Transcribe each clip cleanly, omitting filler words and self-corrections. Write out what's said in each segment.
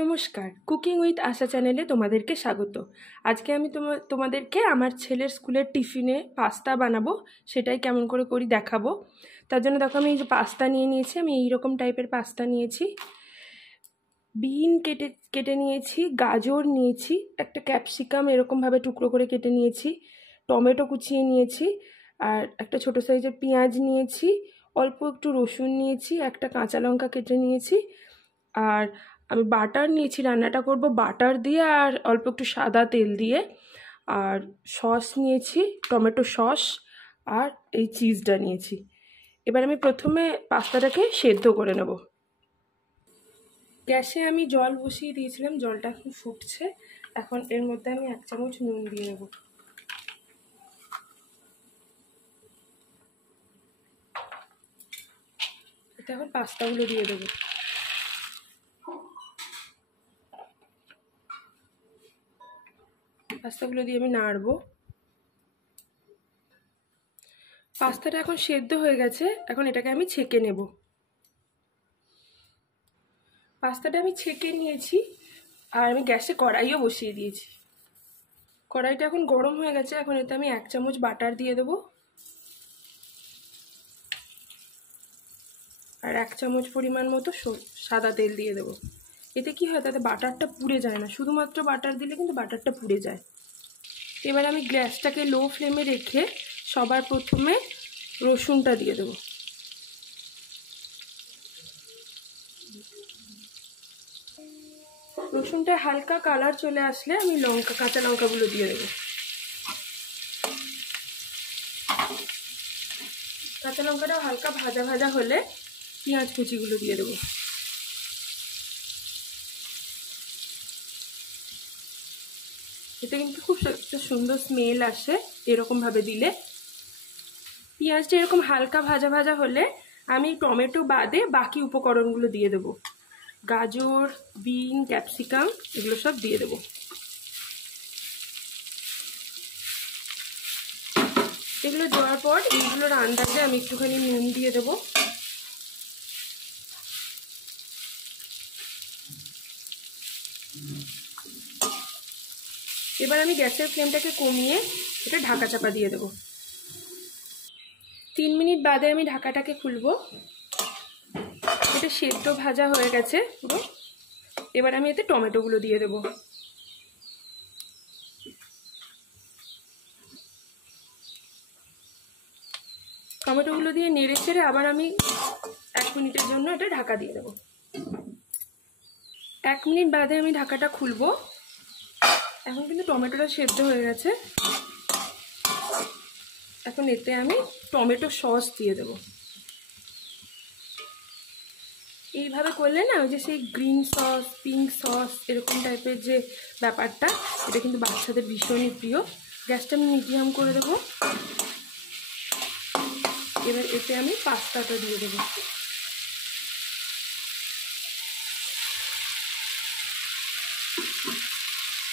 নমস্কার, cooking with আশা চ্যানেলে তোমাদেরকে স্বাগত। আজকে আমি তোমাদেরকে আমার ছেলের স্কুলের টিফিনে পাস্তা বানাবো, সেটাই কেমন করে করি দেখাবো। তার জন্য দেখো আমি এই যে পাস্তা নিয়ে নিয়েছি, আমি এইরকম টাইপের পাস্তা নিয়েছি। বিন কেটে নিয়েছি, গাজর নিয়েছি, একটা ক্যাপসিকাম এরকমভাবে টুকরো করে কেটে নিয়েছি, টমেটো কুচিয়ে নিয়েছি, আর একটা ছোটো সাইজের পেঁয়াজ নিয়েছি, অল্প একটু রসুন নিয়েছি, একটা কাঁচা লঙ্কা কেটে নিয়েছি, আর আমি বাটার নিয়েছি, রান্নাটা করব বাটার দিয়ে আর অল্প একটু সাদা তেল দিয়ে, আর সস নিয়েছি, টমেটো সস, আর এই চিজটা নিয়েছি। এবার আমি প্রথমে পাস্তাটাকে সেদ্ধ করে নেব। গ্যাসে আমি জল বসিয়ে দিয়েছিলাম, জলটা এখন ফুটছে। এখন এর মধ্যে আমি 1 চামচ নুন দিয়ে নেব। এটা এখন পাস্তাগুলো দিয়ে দেবো। পাস্তাগুলো দিয়ে আমি নাড়বো। পাস্তাটা এখন সেদ্ধ হয়ে গেছে, এখন এটাকে আমি ছেঁকে নেব। পাস্তাটা আমি ছেঁকে নিয়েছি, আর আমি গ্যাসে কড়াইও বসিয়ে দিয়েছি। কড়াইটা এখন গরম হয়ে গেছে, এখন এতে আমি 1 চামচ বাটার দিয়ে দেবো, আর 1 চামচ পরিমাণ মতো সাদা তেল দিয়ে দেবো। এতে কি হয়, তাতে বাটারটা পুড়ে যায় না, শুধুমাত্র বাটার দিলে কিন্তু বাটারটা পুড়ে যায়। এবার আমি গ্যাসটাকে লো ফ্লেমে রেখে সবার প্রথমে রসুনটা দিয়ে দেবো। রসুনটা হালকা কালার চলে আসলে আমি কাঁচা লঙ্কাগুলো দিয়ে দেবো। কাঁচা লঙ্কাটা হালকা ভাজা ভাজা হলে পেঁয়াজ কুচিগুলো দিয়ে দেবো। এতে কিন্তু খুব একটা সুন্দর স্মেল আসে এরকমভাবে দিলে। পেঁয়াজটা এরকম হালকা ভাজা ভাজা হলে আমি টমেটো বাদে বাকি উপকরণগুলো দিয়ে দেবো। গাজর, বিন, ক্যাপসিকাম এগুলো সব দিয়ে দেবো। এগুলো দেওয়ার পর এইগুলোর আন্দাজে আমি একটুখানি নুন দিয়ে দেবো। এবার আমি গ্যাসের ফ্লেমটাকে কমিয়ে এটা ঢাকা চাপা দিয়ে দেবো। 3 মিনিট বাদে আমি ঢাকাটাকে খুলবো। এটা সেদ্ধ ভাজা হয়ে গেছে পুরো। এবার আমি এতে টমেটোগুলো দিয়ে দেবো। টমেটোগুলো দিয়ে নেড়ে চেড়ে আবার আমি 1 মিনিটের জন্য এটা ঢাকা দিয়ে দেবো। 1 মিনিট বাদে আমি ঢাকাটা খুলবো। এখন কিন্তু টমেটোটা সেদ্ধ হয়ে গেছে। এখন এতে আমি টমেটো সস দিয়ে দেবো। এইভাবে করলে না, ওই যে সেই গ্রিন সস, পিঙ্ক সস এরকম টাইপের যে ব্যাপারটা, এটা কিন্তু বাচ্চাদের ভীষণই প্রিয়। গ্যাসটা আমি মিডিয়াম করে দেবো। এবার এতে আমি পাস্তাটা দিয়ে দেবো।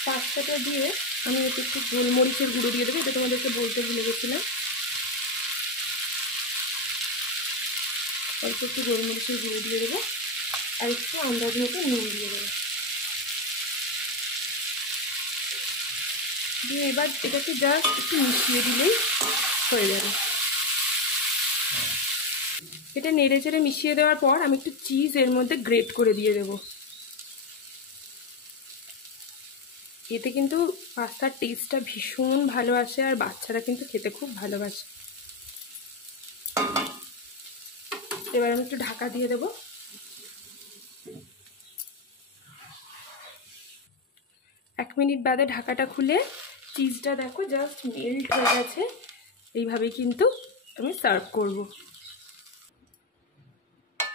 পাস্তাটা দিয়ে আমি এতে একটু গোলমরিচের গুঁড়ো দিয়ে দেবো, এটা তোমাদেরকে বলতে ভুলে গেছিলাম। অল্প একটু গোলমরিচের গুঁড়ো দিয়ে দেবো, আর একটু আন্দাজ মতো নুন দিয়ে দেবো। দিয়ে এবার এটাকে জাস্ট একটু মিশিয়ে দিলেই হয়ে যাবে। এটা নেড়ে চেড়ে মিশিয়ে দেওয়ার পর আমি একটু চিজ এর মধ্যে গ্রেট করে দিয়ে দেবো। এতে কিন্তু পাস্তার টেস্টটা ভীষণ ভালো আসে, আর বাচ্চারা কিন্তু খেতে খুব ভালোবাসে। এবার আমি একটু ঢাকা দিয়ে দেবো। 1 মিনিট বাদে ঢাকাটা খুলে চিজটা দেখো জাস্ট মেল্ট হয়ে গেছে। এইভাবেই কিন্তু আমি সার্ভ করব।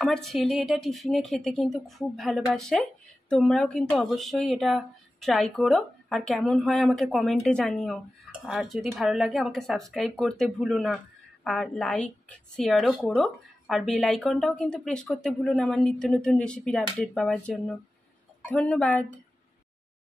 আমার ছেলে এটা টিফিনে খেতে কিন্তু খুব ভালোবাসে। তোমরাও কিন্তু অবশ্যই এটা ট্রাই করো, আর কেমন হয় আমাকে কমেন্টে জানিও। আর যদি ভালো লাগে আমাকে সাবস্ক্রাইব করতে ভুলো না, আর লাইক শেয়ারও করো, আর বেল আইকনটাও কিন্তু প্রেস করতে ভুলো না আমার নিত্য নতুন রেসিপির আপডেট পাওয়ার জন্য। ধন্যবাদ।